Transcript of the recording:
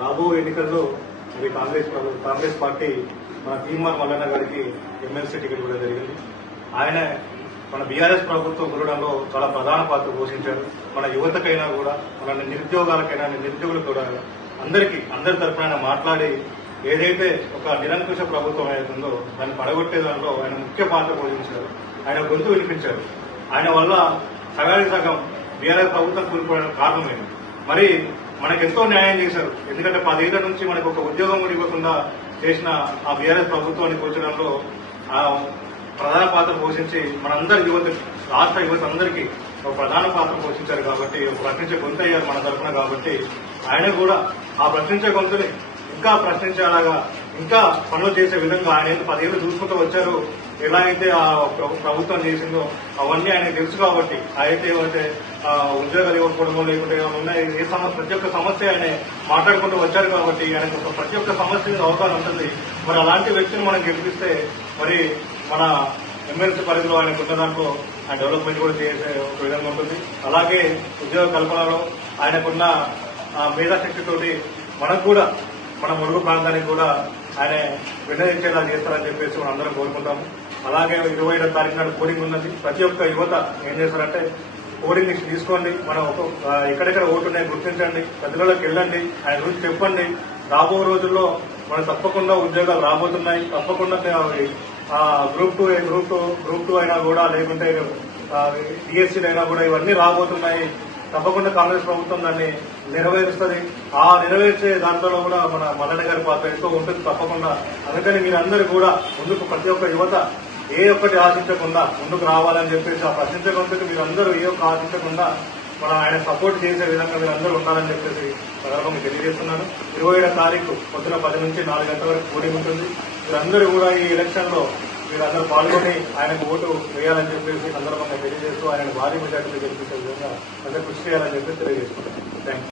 రాబో ఎన్నికల్లో మరి కాంగ్రెస్ పార్టీ మన తీర్మాన్ మల్లన్న గారికి ఎమ్మెల్సీ టికెట్ కూడా జరిగింది. ఆయన మన బీఆర్ఎస్ ప్రభుత్వం కూడడంలో చాలా ప్రధాన పాత్ర పోషించారు. మన యువతకైనా కూడా, మన నిరుద్యోగాలకైనా, నిరుద్యోగులకు కూడా అందరి తరఫున ఆయన మాట్లాడి ఏదైతే ఒక నిరంకుశ ప్రభుత్వం అవుతుందో దాన్ని పడగొట్టే దానిలో ఆయన ముఖ్య పాత్ర పోషించారు. ఆయన గొంతు వినిపించారు. ఆయన వల్ల సగానికి సగం బీఆర్ఎస్ ప్రభుత్వం కూలిపోవడానికి కారణమైంది. మరి మనకెంతో న్యాయం చేశారు. ఎందుకంటే 10 ఏళ్ల నుంచి మనకు ఒక ఉద్యోగం కూడా ఇవ్వకుండా చేసిన ఆ బీఆర్ఎస్ ప్రభుత్వాన్ని కూర్చడంలో ప్రధాన పాత్ర పోషించి మనందరి రాష్ట్ర యువత అందరికీ ఒక ప్రధాన పాత్ర పోషించారు. కాబట్టి ప్రశ్నించే గొంతు అయ్యారు మన తరఫున. కాబట్టి ఆయన కూడా ఆ ప్రశ్నించే గొంతుని ఇంకా ప్రశ్నించేలాగా, ఇంకా పనులు చేసే విధంగా ఆయన 10 ఏళ్లు చూసుకుంటూ వచ్చారు. ఎలా అయితే ఆ ప్రభుత్వం చేసిందో అవన్నీ ఆయనకు తెలుసు. కాబట్టి ఏవైతే ఉద్యోగాలు ఇవ్వకపోవడమో లేకుంటే ఉన్నాయి ప్రతి ఒక్క సమస్య ఆయన మాట్లాడుకుంటూ వచ్చారు. కాబట్టి ఆయనకు ప్రతి ఒక్క సమస్య అవగాహన ఉంటుంది. మరి అలాంటి వ్యక్తిని మనం గెలిపిస్తే మరి మన ఎమ్మెల్సీ పరిధిలో ఆయనకు ఉన్న దాంట్లో ఆయన డెవలప్మెంట్ కూడా చేసే ఒక విధంగా ఉంటుంది. అలాగే ఉద్యోగ కల్పనలో ఆయనకున్న మేధాశక్తితోటి మనకు కూడా, మన మురుగు ప్రాంతానికి కూడా ఆయన విన్నదించేలా చేస్తారని చెప్పేసి మనం అందరం కోరుకుంటాము. అలాగే 27వ తారీఖు నాడు పోలింగ్ ఉన్నది. ప్రతి ఒక్క యువత ఏం చేస్తారంటే పోలింగ్ లిస్ట్ తీసుకోండి. మనం ఎక్కడెక్కడ ఓటున్నాయి గుర్తించండి, ప్రజలకు వెళ్ళండి, ఆయన గురించి చెప్పండి. రాబో రోజుల్లో మనకు తప్పకుండా ఉద్యోగాలు రాబోతున్నాయి. తప్పకుండా గ్రూప్ టూ అయినా కూడా, లేకుంటే డిఎస్సీ అయినా కూడా ఇవన్నీ రాబోతున్నాయి. తప్పకుండా కాంగ్రెస్ ప్రభుత్వం దాన్ని నెరవేరుస్తుంది. ఆ నెరవేర్చే దాంట్లో కూడా మన మల్లన్న గారి పాత్ర ఎంతో ఉంటుంది తప్పకుండా. అందుకని మీరందరూ కూడా ముందుకు, ప్రతి ఒక్క యువత ఏ ఒక్కటి ఆశించకుండా ముందుకు రావాలని చెప్పేసి, ఆ ప్రశ్నించకుండా మీరందరూ ఏ ఒక్క ఆశించకుండా ఆయన సపోర్ట్ చేసే విధంగా మీరందరూ ఉండాలని చెప్పేసి సందర్భంగా తెలియజేస్తున్నాను. 27వ తారీఖు పొద్దున 10 నుంచి 4 గంటల వరకు పోలింగ్ ఉంటుంది. మీరందరూ కూడా ఈ ఎలక్షన్ లో మీరందరూ పాల్గొని ఆయనకు ఓటు వేయాలని చెప్పేసి సందర్భంగా తెలియజేస్తూ ఆయన భారీ మెజార్టీలో గెలిపించే విధంగా అందరూ కృషి చేయాలని చెప్పి తెలియజేసుకుంటాను. Thank you.